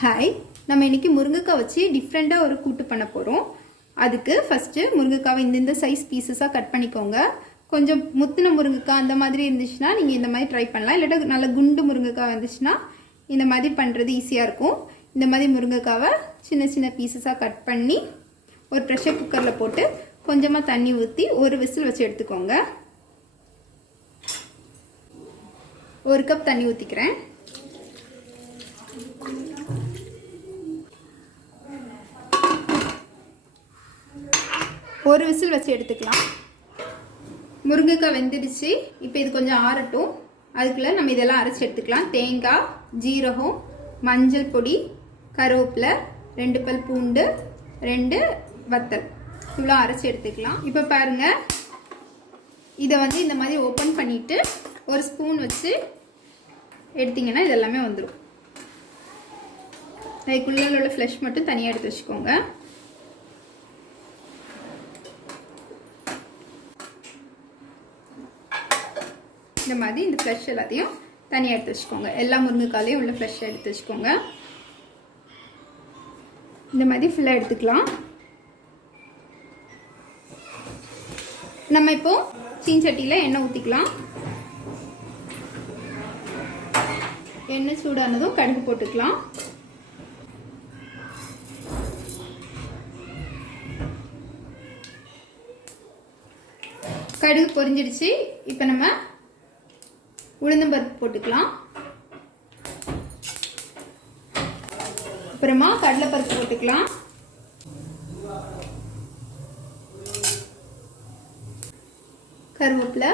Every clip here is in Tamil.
ஹாய், நம்ம இன்னைக்கு முருங்கைக்காய் வச்சு டிஃப்ரெண்ட்டாக ஒரு கூட்டு பண்ண போகிறோம். அதுக்கு ஃபஸ்ட்டு முருங்கைக்காவை இந்த சைஸ் பீசஸாக கட் பண்ணிக்கோங்க. கொஞ்சம் முத்தின முருங்கைக்காய் அந்த மாதிரி இருந்துச்சுன்னா நீங்கள் இந்த மாதிரி ட்ரை பண்ணலாம். இல்லாட்டா நல்ல குண்டு முருங்கைக்காய் வந்துச்சுன்னா இந்த மாதிரி பண்ணுறது ஈஸியாக இருக்கும். இந்த மாதிரி முருங்கைக்காவை சின்ன சின்ன பீசஸாக கட் பண்ணி ஒரு ப்ரெஷர் குக்கரில் போட்டு கொஞ்சமாக தண்ணி ஊற்றி ஒரு விசில் வச்சு எடுத்துக்கோங்க. 1 கப் தண்ணி ஊற்றிக்கிறேன். ஒரு விசில் வச்சு எடுத்துக்கலாம். முருங்கைக்காய் வெந்துடுச்சு. இப்போ இது கொஞ்சம் ஆறட்டும். அதுக்குள்ளே நம்ம இதெல்லாம் அரைச்சி எடுத்துக்கலாம். தேங்காய், ஜீரகம், மஞ்சள் பொடி, கருவேப்பிலை, 2 பல் பூண்டு, 2 வத்தல், இவ்வளோ அரைச்சி எடுத்துக்கலாம். இப்போ பாருங்கள், இதை இந்த மாதிரி ஓப்பன் பண்ணிவிட்டு ஒரு ஸ்பூன் வச்சு எடுத்திங்கன்னா இது எல்லாமே வந்துடும். அதுக்குள்ளே உள்ள ஃப்ளஷ் மட்டும் தனியாக எடுத்து வச்சுக்கோங்க. இந்த மாதிரி இந்த ஃப்ளஷ் எல்லாத்தையும் தனியாக எடுத்து வச்சுக்கோங்க. எல்லா முருங்கைக்காலையும் உள்ள ஃப்ளஷ் எடுத்து வச்சுக்கோங்க. இந்த மாதிரி ஃபுல்லாக எடுத்துக்கலாம். நம்ம இப்போ சீன்சட்டியில் எண்ணெய் ஊற்றிக்கலாம். எண்ணெய் சூடானதும் கடுகு போட்டுக்கலாம். கடுகு பொரிஞ்சிடுச்சு. இப்போ நம்ம உளுந்தம்பருப்பு போட்டுக்கலாம். அப்புறமா கடலைப்பருப்பு போட்டுக்கலாம். கருவேப்பிலை,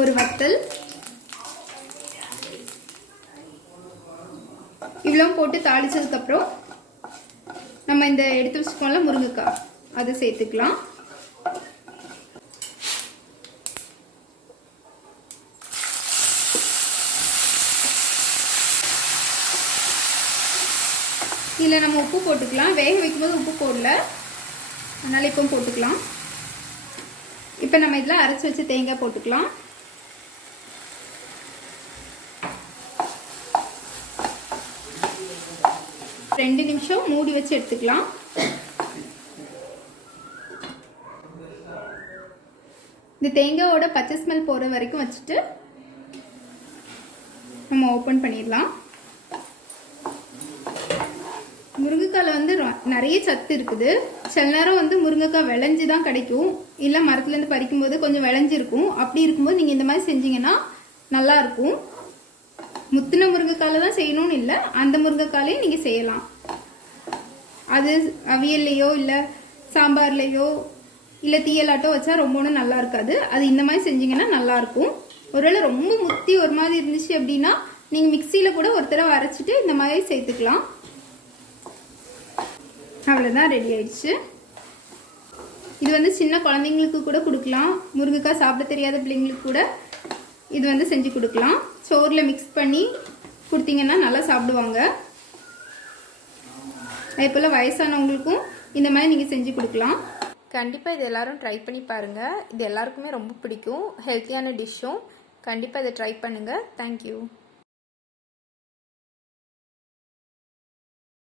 ஒரு வத்தல், இவ்வளோ போட்டு தாளிச்சதுக்கு அப்புறம் நம்ம இந்த எடுத்து வச்சுக்கோம்ல முருங்கைக்காய், அதை சேர்த்துக்கலாம். இதில் நம்ம உப்பு போட்டுக்கலாம். வேக வைக்கும்போது உப்பு போடல, அதனால் இப்போ போட்டுக்கலாம். இப்போ நம்ம இதில் அரைச்சி வச்சு தேங்காய் போட்டுக்கலாம். ரெண்டு நிமிஷம் மூடி வச்சு எடுத்துக்கலாம். இந்த தேங்காயோட பச்சை ஸ்மெல் போகிற வரைக்கும் வச்சுட்டு நம்ம ஓப்பன் பண்ணிடலாம். முருங்கைக்காயில் நிறைய சத்து இருக்குது. சில நேரம் முருங்கைக்காய் விளைஞ்சி தான் கிடைக்கும், இல்லை மரத்துலேருந்து பறிக்கும்போது கொஞ்சம் விளைஞ்சிருக்கும். அப்படி இருக்கும்போது நீங்கள் இந்த மாதிரி செஞ்சீங்கன்னா நல்லாயிருக்கும். முத்தின முருங்கைக்காயில் தான் செய்யணும்னு இல்லை, அந்த முருங்கைக்காலையும் நீங்கள் செய்யலாம். அது அவியல்லையோ இல்லை சாம்பார்லேயோ இல்லை தீயலாட்டோ வச்சா ரொம்ப ஒன்றும் நல்லா இருக்காது. அது இந்த மாதிரி செஞ்சீங்கன்னா நல்லாயிருக்கும். ஒருவேளை ரொம்ப முத்தி ஒரு மாதிரி இருந்துச்சு அப்படின்னா நீங்கள் மிக்சியில் கூட ஒரு தடவை அரைச்சிட்டு இந்த மாதிரி சேர்த்துக்கலாம். அவ்வளோதான், ரெடி ஆயிடுச்சு. இது சின்ன குழந்தைங்களுக்கு கூட கொடுக்கலாம். முருங்கைக்காய் சாப்பிட தெரியாத பிள்ளைங்களுக்கு கூட இது செஞ்சு கொடுக்கலாம். சோறில் மிக்ஸ் பண்ணி கொடுத்தீங்கன்னா நல்லா சாப்பிடுவாங்க. அதே போல் வயசானவங்களுக்கும் இந்த மாதிரி நீங்கள் செஞ்சு கொடுக்கலாம். கண்டிப்பாக இது எல்லோரும் ட்ரை பண்ணி பாருங்கள். இது எல்லாருக்குமே ரொம்ப பிடிக்கும். ஹெல்த்தியான டிஷ்ஷும். கண்டிப்பாக இதை ட்ரை பண்ணுங்கள். தேங்க்யூ.